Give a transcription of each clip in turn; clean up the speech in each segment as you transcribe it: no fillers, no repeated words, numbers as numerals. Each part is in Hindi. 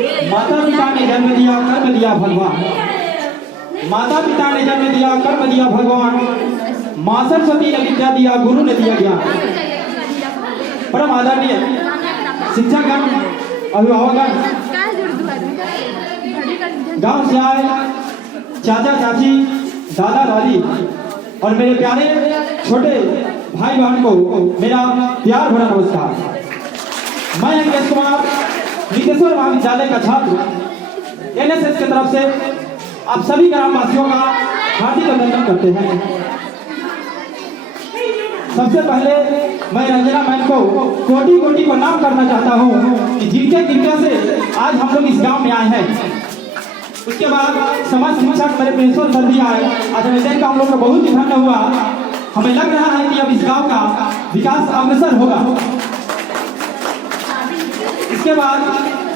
माता पिता ने जन्म दिया कर्म दिया भगवान, माता पिता ने जन्म दिया कर्म दिया भगवान, माँ सरस्वती ने विद्या दिया गुरु ने दिया ज्ञान। परम आदरणीय शिक्षकगण, अभिभावकगण, गांव से आए चाचा चाची, दादा दादी और मेरे प्यारे छोटे भाई बहन को मेरा प्यार भरा नमस्कार। मैं अंकेश कुमार, नितेश्वर महाविद्यालय का छात्र, एनएसएस की तरफ से आप सभी ग्रामवासियों का हार्दिक अभिनंदन करते हैं। सबसे पहले मैं रंजना मैम को कोटि कोटि को नाम करना चाहता हूँ कि जिनके कृपा से आज हम लोग इस गांव में आए हैं। उसके बाद समाज शिक्षक मेरे प्रिंसिपल सर भी आए। आज हमें देखकर हम लोग को बहुत ही धन्य हुआ। हमें लग रहा है कि अब इस गांव का विकास अग्रसर होगा। इसके बाद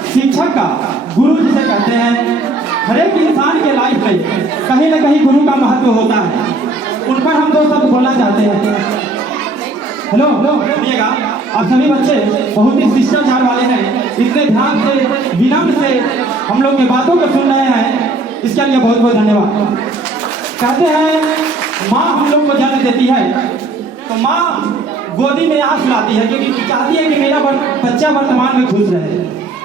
शिक्षक का गुरु जिसे कहते हैं, हर एक इंसान के लाइफ में कहीं न कहीं गुरु का महत्व होता है। उन पर हम दो शब्द बोलना चाहते हैं। हेलो सुनिएगा, आप सभी बच्चे बहुत ही शिष्टाचार वाले हैं, इतने ध्यान से विनम्र से हम लोग की बातों को सुन रहे हैं, इसके लिए बहुत बहुत धन्यवाद। कहते हैं माँ हम लोग को जन्म देती है तो माँ गोदी में यहाँ सुलाती है, क्योंकि चाहती है कि मेरा बच्चा वर्तमान में खुश रहे।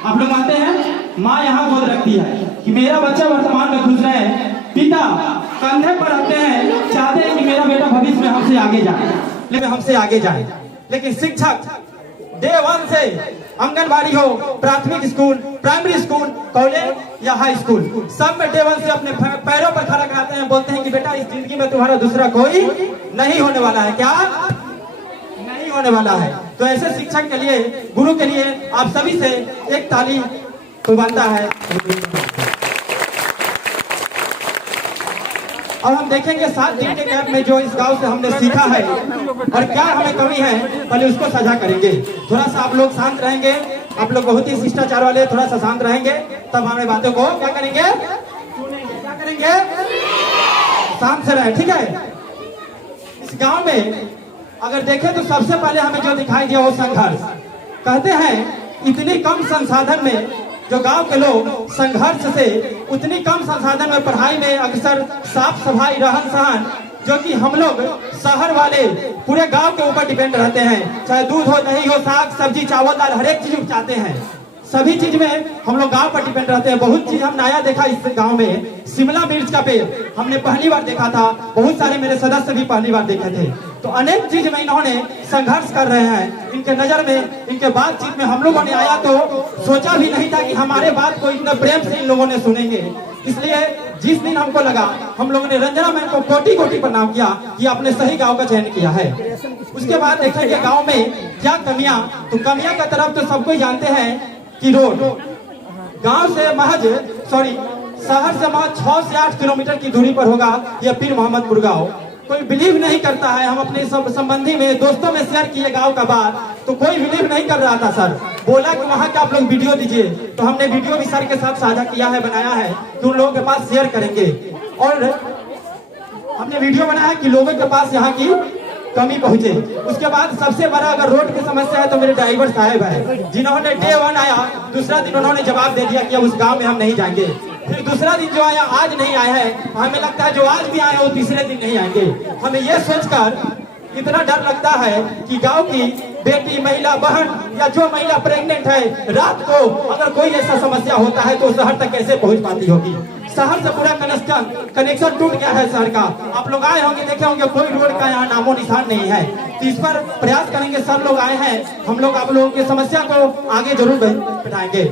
आप लोग मानते हैं माँ यहाँ गोद रखती है कि मेरा बच्चा वर्तमान में खुश रहे। पिता कंधे पर रखते हैं, चाहते हैं कि मेरा बेटा भविष्य में हमसे आगे जाए। लेकिन शिक्षक डे 1 से आंगनबाड़ी हो, प्राथमिक स्कूल, प्राइमरी स्कूल, कॉलेज या हाई स्कूल, सब में डे 1 से अपने पैरों पर खड़ा कराते हैं। बोलते हैं कि बेटा इस जिंदगी में तुम्हारा दूसरा कोई नहीं होने वाला है। क्या नहीं होने वाला है? तो ऐसे शिक्षक के लिए, गुरु के लिए आप सभी से एक ताली बनता है। और हम देखेंगे 7 दिन के कैंप में जो इस गांव से हमने सीखा है और क्या हमें कमी है, पहले उसको साझा करेंगे। थोड़ा सा आप लोग शांत रहेंगे, आप लोग बहुत ही शिष्टाचार वाले, थोड़ा सा शांत रहेंगे, तब हमारे बातों को क्या करेंगे, शांत से रहे, ठीक है। इस गांव में अगर देखें तो सबसे पहले हमें जो दिखाई दिया वो संघर्ष। कहते हैं इतनी कम संसाधन में जो गांव के लोग संघर्ष से, उतनी कम संसाधन में पढ़ाई में अक्सर साफ सफाई, रहन सहन, जो कि हम लोग शहर वाले पूरे गांव के ऊपर डिपेंड रहते हैं। चाहे दूध हो, दही हो, साग सब्जी, चावल दाल, हर एक चीज उपजाते हैं। सभी चीज में हम लोग गांव पर डिपेंड रहते हैं। बहुत चीज हम नया देखा इस गांव में। शिमला मिर्च का पेड़ हमने पहली बार देखा था, बहुत सारे मेरे सदस्य भी पहली बार देखे थे। तो अनेक चीज में इन्होंने संघर्ष कर रहे हैं। इनके नजर में, इनके बातचीत में हम लोगों ने आया तो सोचा भी नहीं था कि हमारे बात को इतने प्रेम से इन लोगों ने सुनेंगे। इसलिए जिस दिन हमको लगा, हम लोगों ने रंजना मैम को कोटि कोटि प्रणाम किया कि आपने सही गांव का चयन किया है। उसके बाद देखेंगे गांव में क्या कमियां। तो कमियां का तरफ तो सबको जानते हैं कि रोड, गांव से महज शहर से महज 6 से 8 किलोमीटर की दूरी पर होगा यह पीर मोहम्मदपुर गांव। कोई बिलीव नहीं करता है। हम अपने सब संबंधी में, दोस्तों में शेयर किए गांव का बात, तो कोई बिलीव नहीं कर रहा था। सर बोला कि वहां के आप लोग वीडियो दीजिए, तो हमने वीडियो भी सर के साथ साझा किया है, बनाया है कि उन लोगों के पास शेयर करेंगे। और हमने वीडियो बनाया कि लोगों के पास यहाँ की कमी पहुंचे। उसके बाद सबसे बड़ा अगर रोड की समस्या है तो मेरे ड्राइवर साहब है, जिन्होंने डे 1 आया, दूसरा दिन उन्होंने जवाब दे दिया कि अब उस गांव में हम नहीं जाएंगे। फिर दूसरा दिन जो आया, आज नहीं आए हैं, हमें लगता है जो आज भी आए वो तीसरे दिन नहीं आएंगे। हमें ये सोचकर इतना डर लगता है कि गांव की बेटी, महिला, बहन या जो महिला प्रेग्नेंट है, रात को अगर कोई ऐसा समस्या होता है तो शहर तक कैसे पहुंच पाती होगी। शहर से पूरा कनेक्शन टूट गया है शहर का। आप लोग आए होंगे, देखे होंगे, कोई रोड का यहाँ नामो निशान नहीं है। तो इस पर प्रयास करेंगे। सर लोग आए हैं, हम लोग आप लोगों की समस्या को आगे जरूर बढ़ाएंगे।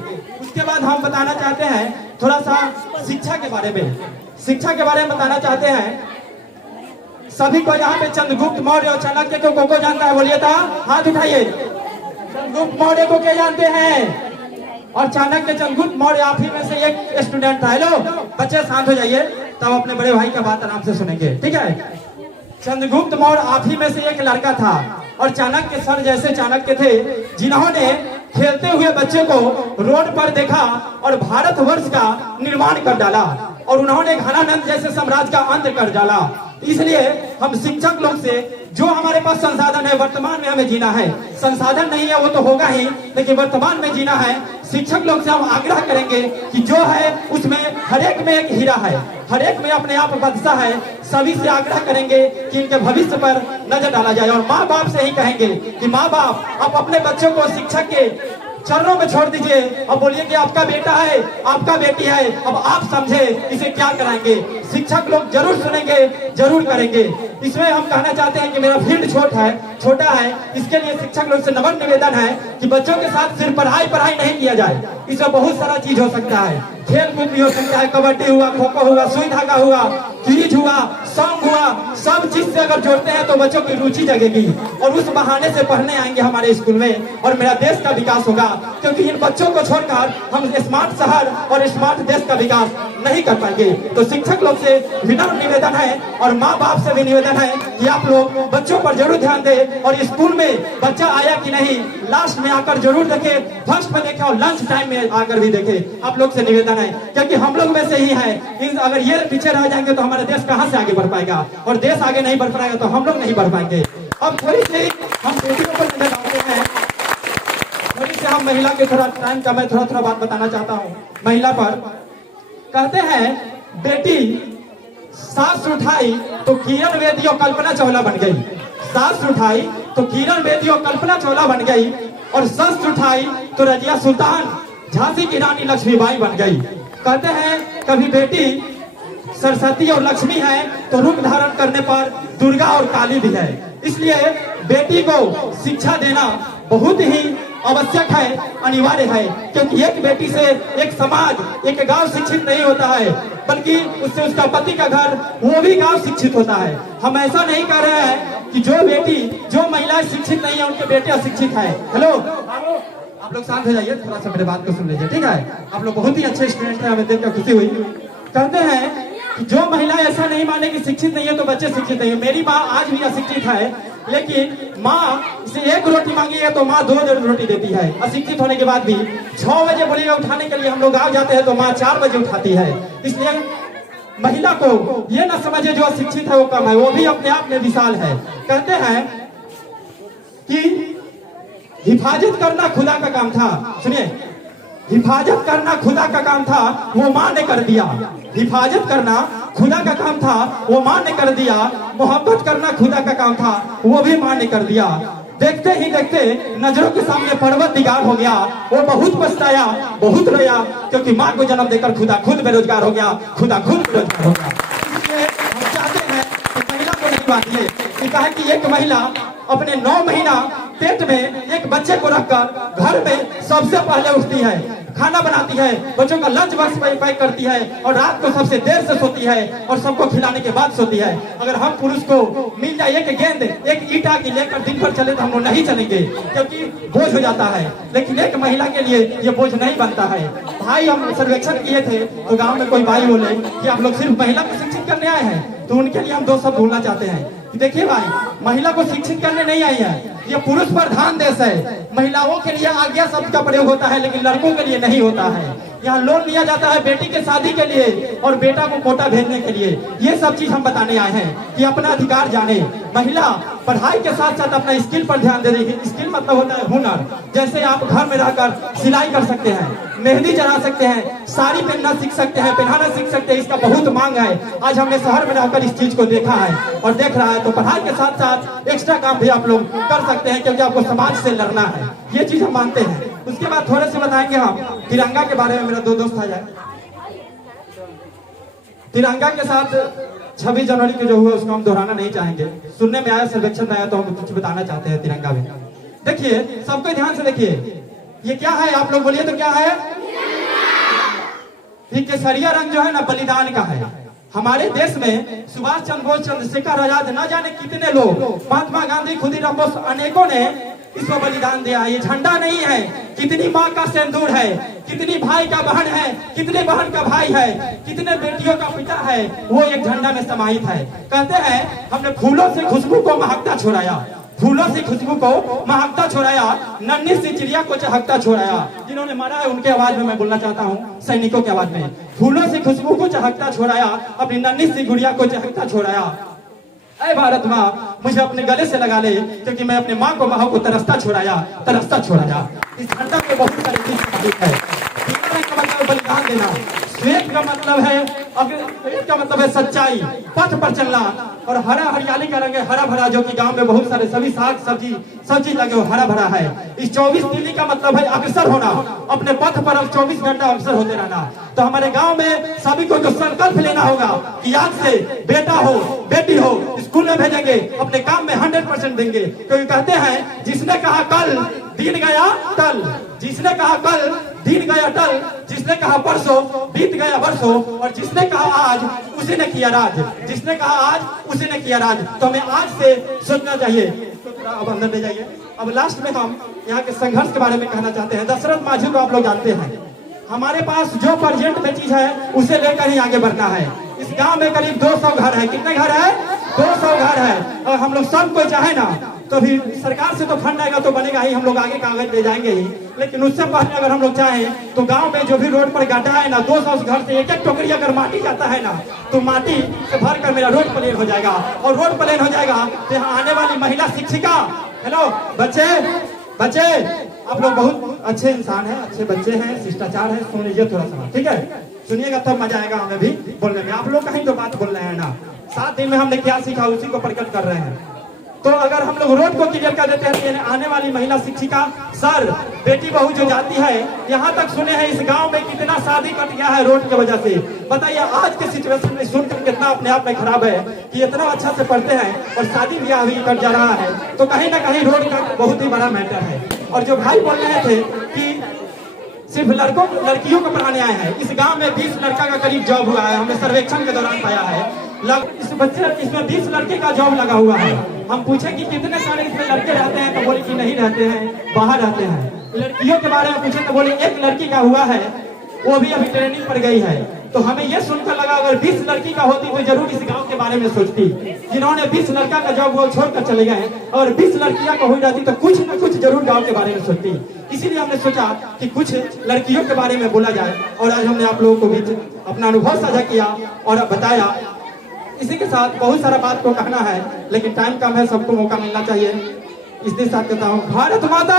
उसके बाद हम बताना चाहते हैं थोड़ा सा शिक्षा के बारे में बताना चाहते हैं। सभी को यहाँ पे चंद्रगुप्त मौर्य और चाणक्य को जानता है? बोलिए था, हाथ उठाइए। चंद्रगुप्त मौर्य को क्या जानते हैं? और चाणक्य, चंद्रगुप्त मौर्य आप ही में से एक स्टूडेंट था। हेलो बच्चे शांत हो जाइए, तब अपने बड़े भाई का बात आराम से सुनेंगे, ठीक है। चंद्रगुप्त मौर्य आप ही में से एक लड़का था और चाणक्य सर जैसे चाणक्य थे, जिन्होंने खेलते हुए बच्चे को रोड पर देखा और भारतवर्ष का निर्माण कर डाला। और उन्होंने घनानंद जैसे साम्राज्य का अंत कर डाला। इसलिए हम शिक्षक लोग से जो हमारे पास संसाधन है, वर्तमान में हमें जीना है, संसाधन नहीं है वो तो होगा ही, लेकिन वर्तमान में जीना है। शिक्षक लोग से हम आग्रह करेंगे कि जो है उसमें हर एक में एक हीरा है, हर एक में अपने आप बदशा है। सभी से आग्रह करेंगे कि इनके भविष्य पर नजर डाला जाए, और माँ बाप से ही कहेंगे कि माँ बाप आप अपने बच्चों को शिक्षक के चरणों में छोड़ दीजिए। अब बोलिए कि आपका बेटा है, आपका बेटी है, अब आप समझे इसे क्या कराएंगे। शिक्षक लोग जरूर सुनेंगे, जरूर करेंगे। इसमें हम कहना चाहते हैं कि मेरा फील्ड छोटा है, इसके लिए शिक्षक लोग से नम्र निवेदन है कि बच्चों के साथ सिर्फ पढ़ाई नहीं किया जाए। इसमें बहुत सारा चीज हो सकता है, खेल कूद भी हो सकता है, कबड्डी हुआ, खो खो हुआ, सुई धागा हुआ, क्विज हुआ, सॉन्ग हुआ, सब चीज से अगर जोड़ते हैं तो बच्चों की रुचि जगेगी और उस बहाने से पढ़ने आएंगे हमारे स्कूल में, और मेरा देश का विकास होगा। क्योंकि इन बच्चों को छोड़कर हम स्मार्ट शहर और स्मार्ट देश का विकास नहीं कर पाएंगे। तो शिक्षक लोग से विनम्र निवेदन है और माँ बाप से भी निवेदन है कि आप लोग बच्चों पर जरूर ध्यान दें, और स्कूल में बच्चा आया कि नहीं लास्ट में आकर जरूर देखे, फर्स्ट में देखे और लंच टाइम में आकर भी देखे। आप लोग से निवेदन है, क्योंकि हम लोग में से ही है। अगर ये पीछे रह जाएंगे तो हमारा देश कहाँ से आगे बढ़ पाएगा, और देश आगे नहीं बढ़ पाएगा तो हम लोग नहीं बढ़ पाएंगे। अब थोड़ी सी हम बेटियों पर नजर डालते हैं, थोड़ी सी हम महिला के थोड़ा टाइम का मैं थोड़ा बात बताना चाहता हूँ। महिला पर कहते हैं बेटी सास उठाई तो किरण बेदी और कल्पना चावला बन गई, सास उठाई तो किरण बेदी और कल्पना चावला बन गई, और सस उठाई तो रजिया सुल्तान झांसी की रानी लक्ष्मीबाई बन गई। कहते हैं कभी बेटी सरस्वती और लक्ष्मी है तो रूप धारण करने पर दुर्गा और काली भी है। इसलिए बेटी को शिक्षा देना बहुत ही आवश्यक है, अनिवार्य है। क्योंकि एक बेटी से एक समाज, एक गांव शिक्षित नहीं होता है, बल्कि उससे उसका पति का घर, वो भी गांव शिक्षित होता है। हम ऐसा नहीं कर रहे हैं कि जो बेटी, जो महिलाएं शिक्षित नहीं है उनके बेटे अशिक्षित है। हेलो, आप लोग शांत हो जाइए, थोड़ा सा मेरे बात को सुन लीजिए, ठीक है। आप लोग बहुत ही अच्छे स्टूडेंट हैं, हमें देखकर खुशी हुई। कहते हैं कि जो महिला ऐसा नहीं माने कि शिक्षित नहीं है तो बच्चे शिक्षित नहीं है। मेरी माँ आज भी अशिक्षित है, लेकिन माँ से एक रोटी मांगी है तो माँ 2 रोटी देती है। अशिक्षित होने के बाद भी 6 बजे बोलिएगा उठाने के लिए हम लोग आ जाते हैं तो माँ 4 बजे उठाती है। इसलिए महिला को ये ना समझे जो अशिक्षित है वो कम है, वो भी अपने आप में विशाल है। कहते हैं कि हिफाजत करना खुदा का काम था। सुनिए, हिफाजत करना खुदा का काम था, वो माँ ने कर दिया। हिफाजत करना खुदा का काम था, वो माँ ने कर दिया। मोहब्बत करना खुदा का काम था, वो भी माँ ने कर दिया। देखते ही देखते नजरों के सामने पर्वत दिगार हो गया। वो बहुत पछताया, बहुत रोया, क्योंकि माँ को जन्म देकर खुदा खुद बेरोजगार हो गया, खुदा खुद बेरोजगार हो गया। इसलिए हम चाहते हैं कि महिला को नहीं बांटिए। कहा कि एक महिला अपने 9 महीना पेट में एक बच्चे को रखकर घर में सबसे पहले उठती है, खाना बनाती है, बच्चों का लंच बॉक्स पैक करती है, और रात को सबसे देर से सोती है और सबको खिलाने के बाद सोती है। अगर हम पुरुष को मिल जाए एक गेंद, एक ईटा की लेकर दिन भर चले तो हम लोग नहीं चलेंगे, क्योंकि बोझ हो जाता है। लेकिन एक महिला के लिए ये बोझ नहीं बनता है। भाई, हम सर्वेक्षण किए थे तो गाँव में कोई भाई बोले कि आप लोग सिर्फ महिला को शिक्षित करने आए हैं, तो उनके लिए हम 2 शब्द बोलना चाहते हैं। देखिए भाई, महिला को शिक्षित करने नहीं आई है, ये पुरुष प्रधान देश है। महिलाओं के लिए आज्ञा शब्द का प्रयोग होता है, लेकिन लड़कों के लिए नहीं होता है। यहाँ लोन लिया जाता है बेटी के शादी के लिए और बेटा को कोटा भेजने के लिए। ये सब चीज हम बताने आए हैं कि अपना अधिकार जाने। महिला पढ़ाई के साथ साथ अपना स्किल पर ध्यान दे रही है। स्किल मतलब होता है हुनर। जैसे आप घर में रहकर सिलाई कर सकते हैं, मेहंदी चढ़ा सकते हैं, साड़ी पहनना सीख सकते हैं, पहनाना सीख सकते हैं। इसका बहुत मांग है। आज हमने शहर में रहकर इस चीज को देखा है और देख रहा है। तो पढ़ाई के साथ साथ एक्स्ट्रा काम भी आप लोग कर सकते हैं, क्योंकि आपको समाज से लड़ना है। ये चीज हम मानते हैं। उसके बाद थोड़े से बताएंगे हम तिरंगा के बारे में। मेरा 2 दोस्त आ जाए। तिरंगा के साथ 26 जनवरी को जो हुआ उसको हम दोहराना नहीं चाहेंगे। सुनने में आया, सर्वेक्षण में आया, तो हम कुछ बताना चाहते हैं तिरंगा में। देखिए, सबको ध्यान से देखिए, ये क्या है आप लोग बोलिए तो क्या है? ये केसरिया रंग जो है ना, बलिदान का है। हमारे देश में सुभाष चंद्र बोस, चंद्रशेखर आजाद, न जाने कितने लोग, महात्मा गांधी, खुदीराम बोस, अनेकों ने इसको बलिदान दिया। ये झंडा नहीं है, कितनी माँ का सिंदूर है, कितनी भाई का बहन है, कितने बहन का भाई है, कितने बेटियों का पिता है, वो एक झंडा में समाहित है। कहते हैं हमने फूलों से खुशबू को महकता छोड़ाया, फूलों से खुशबू को महकता छोड़ाया, नन्ही सी चिड़िया को चहकता छोड़ाया। जिन्होंने मारा है उनके आवाज में मैं बोलना चाहता हूँ, सैनिकों की आवाज में। फूलों से खुशबू को चहकता छोड़ाया, अपनी नन्ही सी गुड़िया को चहकता छोड़ाया। ऐ भारत माँ मुझे अपने गले से लगा ले, क्योंकि मैं अपने माँ को बहू को तरसता छोड़ाया। इस घंटा में बहुत सारी चीज है। का मतलब बलिदान देना, श्वेत का मतलब है, श्वेत का मतलब है सच्चाई, पथ पर चलना, और हरा हरियाली का रंग है हरा भरा, जो कि गांव में बहुत सारे सभी साग सब्जी सब चीज लगे हो हरा भरा है। इस 24 तीली का मतलब है अग्रसर होना, अपने पथ पर अब 24 घंटा अग्रसर होते रहना। तो हमारे गांव में सभी को जो संकल्प लेना होगा कि आज से बेटा हो बेटी हो स्कूल में भेजेंगे, अपने काम में 100% देंगे, क्योंकि कहते हैं जिसने कहा कल दिन गया टल, जिसने कहा कल दिन गया टल, जिसने कहा परसों बीत गया बरसों, और जिसने कहा आज उसी ने किया राज, जिसने कहा आज उसी ने किया राज। तो हमें आज से सोचना चाहिए। अब अंदर ले जाइए। अब लास्ट में हम यहाँ के संघर्ष के बारे में कहना चाहते हैं। दशरथ माझी को आप लोग जानते हैं, हमारे पास जो प्रेजेंट में चीज है उसे लेकर ही आगे बढ़ना है। इस गांव में करीब 200 घर है। कितने घर है? 200 घर है। और हम लोग सब कोई चाहे ना तो भी सरकार से तो फंड आएगा तो बनेगा ही, हम लोग आगे कागज ले जाएंगे ही, लेकिन उससे पहले अगर हम लोग चाहें तो गांव में जो भी रोड पर गड्ढा है ना, 200 घर से एक टोकरी अगर माटी जाता है ना, तो माटी से भर कर मेरा रोड प्लेन हो जाएगा। और रोड प्लेन हो जाएगा तो यहाँ आने वाली महिला शिक्षिका, हेलो बच्चे आप लोग बहुत अच्छे इंसान हैं, अच्छे बच्चे हैं, शिष्टाचार है, सुन लीजिए थोड़ा सा, ठीक है? सुनिएगा तब मजा आएगा हमें भी बोलने में। आप लोग कहीं तो बात बोल रहे हैं ना, 7 दिन में हमने क्या सीखा उसी को प्रकट कर रहे हैं। तो अगर हम लोग रोड को क्लियर कर देते हैं, तो आने वाली महिला शिक्षिका सर बेटी बहू जो जाती है, यहाँ तक सुने हैं इस गांव में कितना शादी कट गया है रोड की वजह से। बताइए आज के सिचुएशन में सुनकर कितना अपने आप में खराब है कि इतना अच्छा से पढ़ते हैं और शादी ब्याह भी कट जा रहा है। तो कहीं ना कहीं रोड का बहुत ही बड़ा मैटर है। और जो भाई बोल रहे थे कि सिर्फ लड़कियों को पढ़ाने आए हैं, इस गांव में 20 लड़का का करीब जॉब हुआ है, हमने सर्वेक्षण के दौरान पाया है। इसमें 20 लड़के का जॉब लगा हुआ है। हम पूछे कि कितने सारे इसमें लड़के रहते हैं, तो बोले कि नहीं रहते हैं, बाहर रहते हैं। लड़कियों के बारे में पूछे तो बोले एक लड़की का हुआ है, वो भी अभी ट्रेनिंग पर गई है। तो हमें यह सुनकर लगा अगर 20 लड़की का होती तो जरूर इस गांव के बारे में सोचती। जिन्होंने 20 लड़का का जॉब वो छोड़कर चले गए, और 20 लड़कियां को हुई रहती तो कुछ न कुछ जरूर गांव के बारे में सोचती। इसीलिए हमने सोचा कि कुछ लड़कियों के बारे में बोला जाए, और आज हमने आप लोगों को बीच अपना अनुभव साझा किया और बताया। इसी के साथ बहुत सारा बात को कहना है, लेकिन टाइम कम है, सबको मौका मिलना चाहिए। इसके साथ कहता हूँ भारत माता